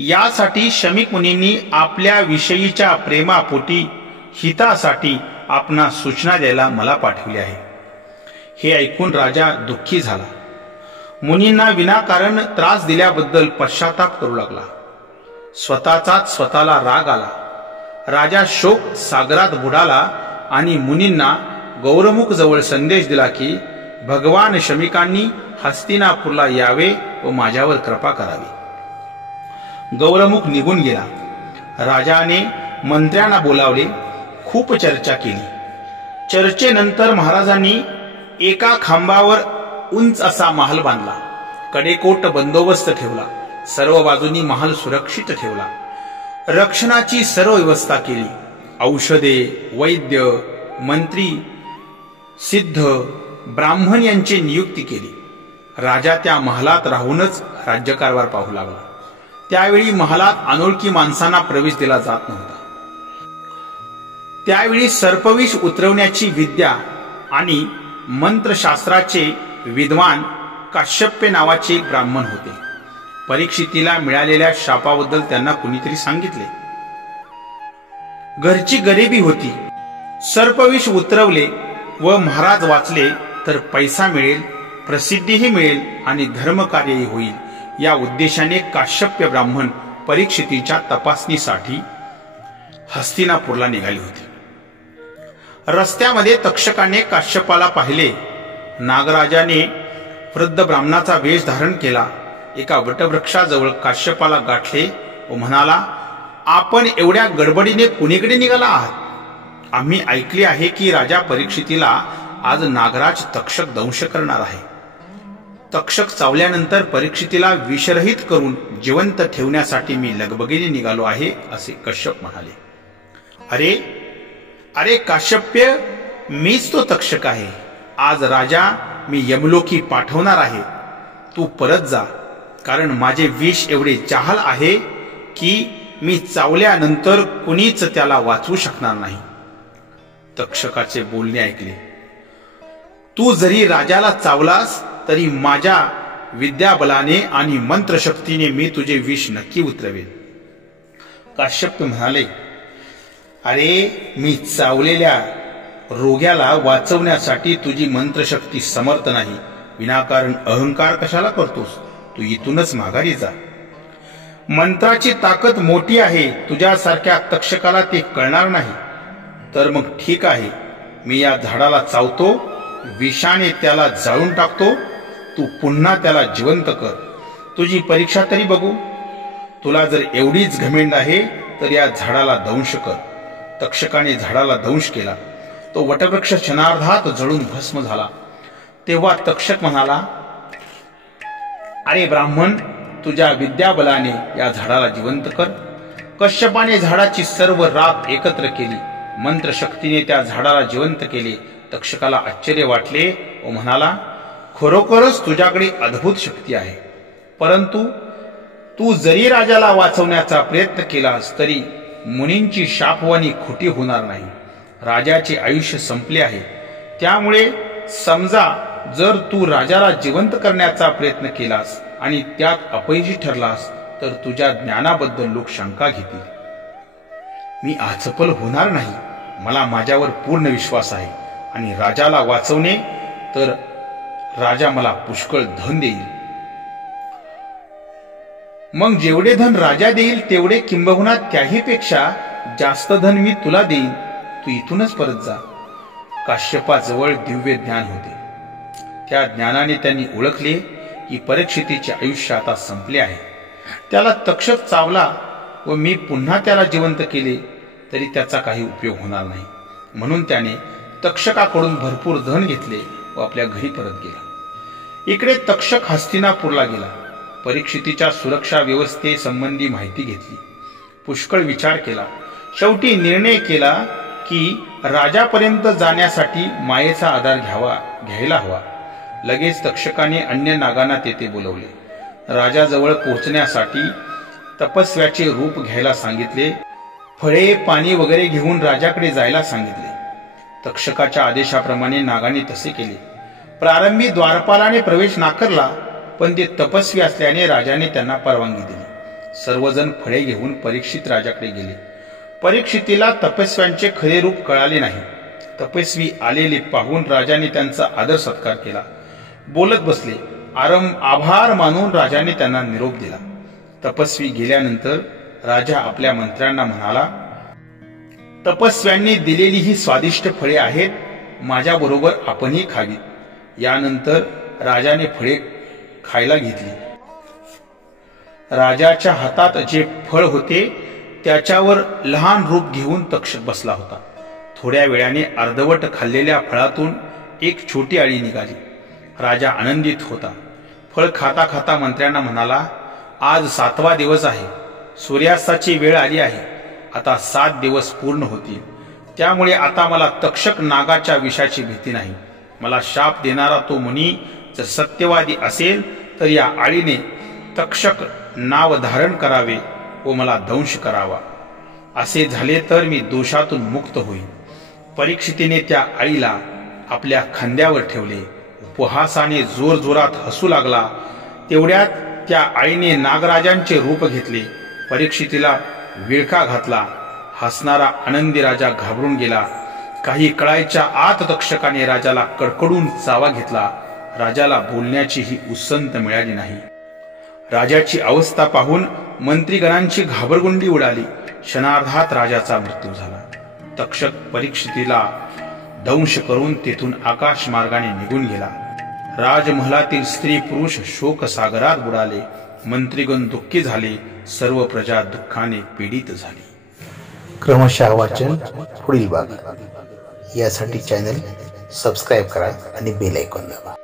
यासाठी शमीक मुनींनी आपल्या विषयीच्या प्रेमापोटी हितासाठी आपणा सूचना द्यायला मला पाठवली आहे. हे ऐकून राजा दुःखी झाला. मुनींना विनाकारण त्रास दिल्याबद्दल पश्चाताप करू लागला. स्वतःचाच स्वतःला राग आला. राजा शोक सागरात बुडाला आणि मुनींना गौरमुख जवळ संदेश दिला की भगवान शमीकांनी हस्तिनापूरला यावे व माझ्यावर कृपा करावी. गौरमुख निघून गेला. राजाने मंत्र्यांना बोलावले. खूप चर्चा केली. चर्चेनंतर महाराजांनी एका खांबावर उंच असा महाल बांधला. कडेकोट बंदोबस्त ठेवला. सर्व बाजूनी महाल सुरक्षित ठेवला. रक्षणाची सर्व व्यवस्था केली. औषधे, वैद्य, मंत्री, सिद्ध, ब्राह्मण यांची नियुक्ती केली. राजा त्या महालात राहूनच राज्यकारभार पाहू लागला. त्यावेळी महालात अनोळखी माणसांना प्रवेश दिला जात नव्हता. त्यावेळी सर्पविष उतरवण्याची विद्या आणि मंत्रशास्त्राचे विद्वान काश्यप्य नावाचे एक ब्राह्मण होते. परीक्षितीला मिळालेल्या शापाबद्दल त्यांना कुणीतरी सांगितले. घरची गरिबी होती. सर्पविष उतरवले व महाराज वाचले तर पैसा मिळेल, प्रसिद्धीही मिळेल आणि धर्मकार्यही होईल या उद्देशाने काश्यप्य ब्राह्मण परीक्षितीच्या तपासणीसाठी हस्तिनापूरला निघाले होते. रस्त्यामध्ये तक्षकाने काश्यपाला पाहिले. नागराजाने वृद्ध ब्राह्मणाचा वेश धारण केला. एका वटवृक्षाजवळ काश्यपाला गाठले व म्हणाला, आपण एवढ्या गडबडीने कुणीकडे निघाला आहात? आम्ही ऐकले आहे की राजा परीक्षितीला आज नागराज तक्षक दंश करणार आहे. तक्षक चावल्यानंतर परीक्षितीला विषरहित करून जिवंत ठेवण्यासाठी मी लगबगीने निघालो आहे असे कश्यप म्हणाले. अरे अरे काश्यप्य, मीच तो तक्षक आहे. आज राजा मी यमलोकी पाठवणार आहे. तू परत जा, कारण माझे विष एवढे जहाल आहे की मी चावल्यानंतर कुणीच त्याला वाचवू शकणार नाही. तक्षकाचे बोलणे ऐकले. तू जरी राजाला चावलास तरी माझ्या विद्याबलाने आणि मंत्रशक्तीने मी तुझे विष नक्की उतरवेन. काश्यप म्हणाले, अरे मी चावलेल्या रोग्याला वाचवण्यासाठी तुझी मंत्रशक्ती समर्थ नाही. विनाकारण अहंकार कशाला करतोस? तू इथूनच माघारी जा. मंत्राची ताकद मोठी आहे. तुझ्यासारख्या तक्षकाला ते कळणार नाही. तर मग ठीक आहे, मी या झाडाला चावतो, विषाने त्याला जाळून टाकतो. तू पुन्हा त्याला जिवंत कर. तुझी परीक्षा तरी बघू. तुला जर एवढीच घमेंड आहे तर या झाडाला दंश कर. तक्षकाने झाडाला दंश केला. तो वटवृक्ष क्षणार्धात जळून भस्म झाला. तेव्हा तक्षक म्हणाला, अरे ब्राह्मण, तुझ्या विद्याबलाने या झाडाला जिवंत कर. कश्यपाने झाडाची सर्व राख एकत्र केली. मंत्रशक्तीने त्या झाडाला जिवंत केले. तक्षकाला आश्चर्य वाटले व म्हणाला, खरोखरच तुझ्याकडे अद्भुत शक्ती आहे. परंतु तू जरी राजाला वाचवण्याचा प्रयत्न केलास तरी मुनींची शापवाणी खोटी होणार नाही. राजाचे आयुष्य संपले आहे. त्यामुळे समजा जर तू राजाला जिवंत करण्याचा प्रयत्न केलास आणि त्यात अपयशी ठरलास तर तुझ्या ज्ञानाबद्दल लोक शंका घेतील. मी आचपल होणार नाही. मला माझ्यावर पूर्ण विश्वास आहे आणि राजाला वाचवणे तर राजा मला पुष्कळ धन देईल. मग जेवढे धन राजा देईल तेवढे किंबहुना त्याहीपेक्षा जास्त धन मी तुला देईन. तू इथूनच परत जा. काश्यपाजवळ दिव्य ज्ञान होते. त्या ज्ञानाने त्यांनी ओळखले की परीक्षितीचे आयुष्य आता संपले आहे. त्याला तक्षक चावला व मी पुन्हा त्याला जिवंत केले तरी त्याचा काही उपयोग होणार नाही. म्हणून त्याने तक्षकाकडून भरपूर धन घेतले व आपल्या घरी परत गेला. इकडे तक्षक हस्तिनापूरला गेला. परीक्षितीच्या सुरक्षा व्यवस्थेसंबंधी माहिती घेतली. पुष्कळ विचार केला. शेवटी निर्णय केला की राजापर्यंत जाण्यासाठी मायेचा आधार घ्यायला हवा. लगेच तक्षकाने अन्य नागांना तेथे बोलवले. राजाजवळ पोहोचण्यासाठी तपस्व्याचे रूप घ्यायला सांगितले. फळे, पाणी वगैरे घेऊन राजाकडे जायला सांगितले. तक्षकाच्या आदेशाप्रमाणे नागाने तसे केले. प्रारंभी द्वारपालाने प्रवेश नाकारला, पण ते तपस्वी असल्याने राजाने त्यांना परवानगी दिली. सर्वजण फळे घेऊन परीक्षित राजाकडे गेले. परीक्षितीला तपस्व्यांचे खरे रूप कळाले नाही. तपस्वी आलेले पाहून राजाने त्यांचा आदर सत्कार केला. बोलत बसले. आभार मानून राजाने त्यांना निरोप दिला. तपस्वी गेल्यानंतर राजा आपल्या मंत्र्यांना म्हणाला, तपस्व्यांनी दिलेली ही स्वादिष्ट फळे आहेत, माझ्याबरोबर आपणही खावीत. यानंतर राजाने फळे खायला घेतली. राजाच्या हातात जे फळ होते त्याच्यावर लहान रूप घेऊन तक्षक बसला होता. थोड्या वेळाने अर्धवट खाल्लेल्या फळातून एक छोटी अळी निघाली. राजा आनंदित होता. फळ खाता खाता मंत्र्यांना म्हणाला, आज 7वा दिवस आहे. सूर्यास्ताची वेळ आली आहे. आता 7 दिवस पूर्ण होतील. त्यामुळे आता मला तक्षक नागाच्या विषाची भीती नाही. मला शाप देणारा तो मुनी जर सत्यवादी असेल तर या आळीने तक्षक नाव धारण करावे व मला दंश करावा. असे झाले तर मी दोषातून मुक्त होईन. परीक्षितीने त्या आळीला आपल्या खांद्यावर ठेवले. उपहासाने जोरजोरात हसू लागला. तेवढ्यात त्या आळीने नागराजांचे रूप घेतले. परीक्षितीला विळखा घातला. हसणारा आनंदी राजा घाबरून गेला. काही कळायच्या आत तक्षकाने राजाला कडकडून चावा घेतला. राजाला बोलण्याची ही उसंत मिळाली नाही. राजाची अवस्था पाहून मंत्रीगणांची घाबरगुंडी उडाली. क्षणार्धात राजाचा मृत्यू झाला. तक्षक परीक्षितीला दंश करून तेथून आकाश मार्गाने निघून गेला. राजमहलातील स्त्री पुरुष शोकसागरात बुडाले. मंत्रीगण दुःखी झाले. सर्व प्रजा दुःखाने पीडित झाली. क्रमशः वाचन पुढील भागात. यासाठी चॅनल सबस्क्राईब करा आणि बेल आयकॉन दाबा.